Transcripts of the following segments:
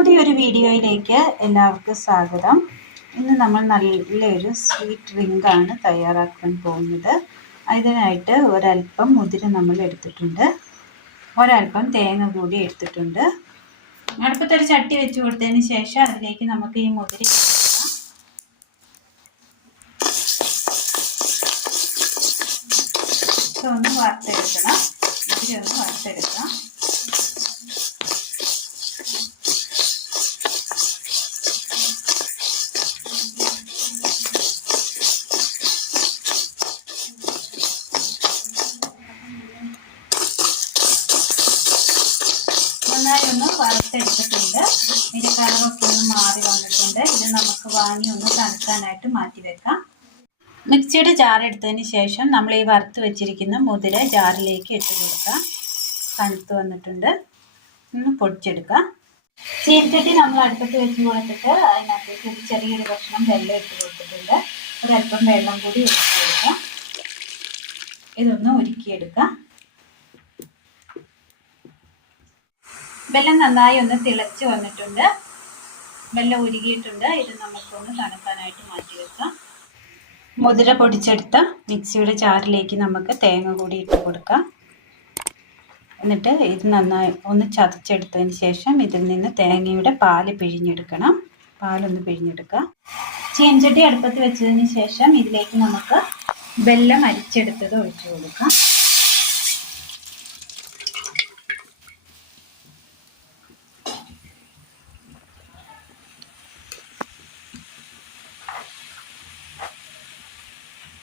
പുതിയൊരു വീഡിയോയിലേക്ക് എല്ലാവർക്കും സ്വാഗതം. ഇന്ന് നമ്മൾ നല്ലൊരു സ്വീറ്റ് ഡ്രിങ്കാണ് തയ്യാറാക്കാൻ പോകുന്നത്. അതിനായിട്ട് ഒരല്പം മുതിര നമ്മൾ എടുത്തിട്ടുണ്ട്, ഒരല്പം തേങ്ങ കൂടി എടുത്തിട്ടുണ്ട്. അടുപ്പത്തൊരു ചട്ടി വെച്ച് കൊടുത്തതിന് ശേഷം അതിലേക്ക് നമുക്ക് ഈ മുതിര ഒന്ന് വറുത്തെടുക്കണം. മുതിര ഒന്ന് വറുത്തെടുക്കാം. നന്നായി ഒന്ന് വറുത്തെടുത്തിട്ടുണ്ട്. ഇതിൻ്റെ കളറൊക്കെ ഒന്ന് മാറി വന്നിട്ടുണ്ട്. ഇത് നമുക്ക് വാങ്ങി ഒന്ന് തണുക്കാനായിട്ട് മാറ്റി വെക്കാം. മിക്സിയുടെ ജാർ എടുത്തതിന് ശേഷം നമ്മൾ ഈ വറുത്ത് വെച്ചിരിക്കുന്ന മുതിര ജാറിലേക്ക് ഇട്ട് കൊടുക്കാം. തണുത്ത് വന്നിട്ടുണ്ട്. ഒന്ന് പൊടിച്ചെടുക്കാം. ചീനച്ചട്ടി നമ്മൾ അടുപ്പത്ത് വെച്ച് കൊടുത്തിട്ട് അതിനകത്തേക്ക് ഒരു ചെറിയൊരു കഷ്ണം വെള്ളം ഇട്ട് കൊടുത്തിട്ടുണ്ട്. ഒരല്പം വെള്ളം കൂടി ഒഴിച്ച് കൊടുക്കാം. ഇതൊന്ന് ഉരുക്കിയെടുക്കാം. വെള്ളം നന്നായി ഒന്ന് തിളച്ച് വന്നിട്ടുണ്ട്. വെള്ളം ഉരുകിയിട്ടുണ്ട്. ഇത് നമുക്കൊന്ന് തണുക്കാനായിട്ട് മാറ്റി വെക്കാം. മുതിര പൊടിച്ചെടുത്ത മിക്സിയുടെ ജാറിലേക്ക് നമുക്ക് തേങ്ങ കൂടി ഇട്ട് കൊടുക്കാം. എന്നിട്ട് ഇത് നന്നായി ഒന്ന് ചതച്ചെടുത്തതിന് ശേഷം ഇതിൽ നിന്ന് തേങ്ങയുടെ പാല് പിഴിഞ്ഞെടുക്കണം. പാലൊന്ന് പിഴിഞ്ഞെടുക്കാം. ചീനച്ചട്ടി അടുപ്പത്ത് വെച്ചതിന് ശേഷം ഇതിലേക്ക് നമുക്ക് വെള്ളം അരിച്ചെടുത്തത് ഒഴിച്ചു കൊടുക്കാം.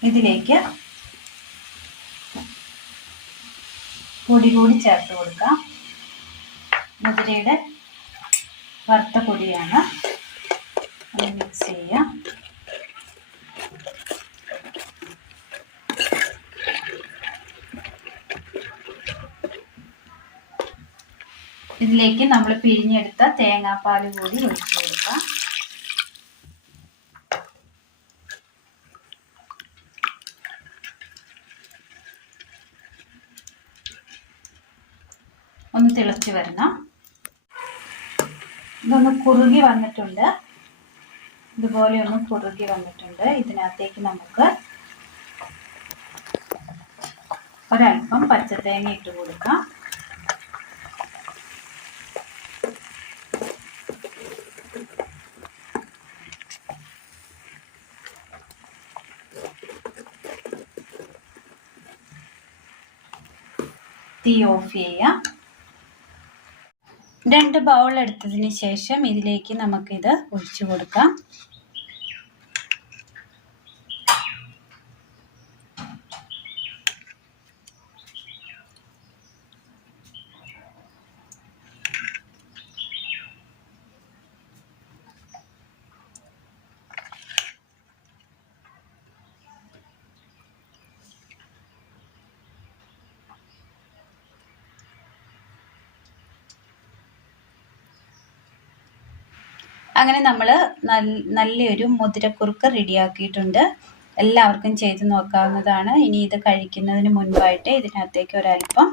ഇതിലേക്ക് പൊടി കൂടി ചേർത്ത് കൊടുക്കാം. മുതിരയുടെ വറുത്ത പൊടിയാണ്. അത് മിക്സ് ചെയ്യാം. ഇതിലേക്ക് നമ്മൾ പിഴിഞ്ഞെടുത്ത തേങ്ങാപ്പാൽ കൂടി ഒഴിച്ചു കൊടുക്കാം. ഒന്ന് തിളച്ച് വരണം. ഇതൊന്ന് കുറുകി വന്നിട്ടുണ്ട്. ഇതുപോലെ ഒന്ന് കുറുകി വന്നിട്ടുണ്ട്. ഇതിനകത്തേക്ക് നമുക്ക് ഒരല്പം പച്ചത്തേങ്ങ ഇട്ട് കൊടുക്കാം. തീ ഓഫ് ചെയ്യാം. 2 ബൗൾ എടുത്തതിന് ശേഷം ഇതിലേക്ക് നമുക്കിത് ഒഴിച്ചു കൊടുക്കാം. അങ്ങനെ നമ്മൾ നല്ലൊരു മുതിരക്കുറുക്ക് റെഡിയാക്കിയിട്ടുണ്ട്. എല്ലാവർക്കും ചെയ്ത് നോക്കാവുന്നതാണ്. ഇനി ഇത് കഴിക്കുന്നതിന് മുൻപായിട്ട് ഇതിനകത്തേക്ക് ഒരല്പം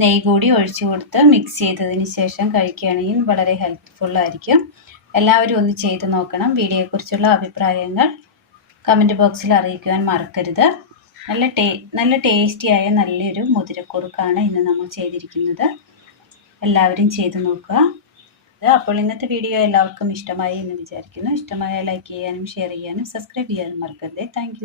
നെയ്യ് കൂടി ഒഴിച്ചു കൊടുത്ത് മിക്സ് ചെയ്തതിന് ശേഷം കഴിക്കുകയാണെങ്കിൽ വളരെ ഹെൽപ്ഫുള്ളായിരിക്കും. എല്ലാവരും ഒന്ന് ചെയ്ത് നോക്കണം. വീഡിയോയെക്കുറിച്ചുള്ള അഭിപ്രായങ്ങൾ കമൻറ്റ് ബോക്സിൽ അറിയിക്കുവാൻ മറക്കരുത്. നല്ല ടേസ്റ്റിയായ നല്ലൊരു മുതിരക്കുറുക്കാണ് ഇന്ന് നമ്മൾ ചെയ്തിരിക്കുന്നത്. എല്ലാവരും ചെയ്ത് നോക്കുക. അപ്പോൾ ഇന്നത്തെ വീഡിയോ എല്ലാവർക്കും ഇഷ്ടമായി എന്ന് വിചാരിക്കുന്നു. ഇഷ്ടമായാൽ ലൈക്ക് ചെയ്യാനും ഷെയർ ചെയ്യാനും സബ്സ്ക്രൈബ് ചെയ്യാനും മറക്കരുത്. താങ്ക്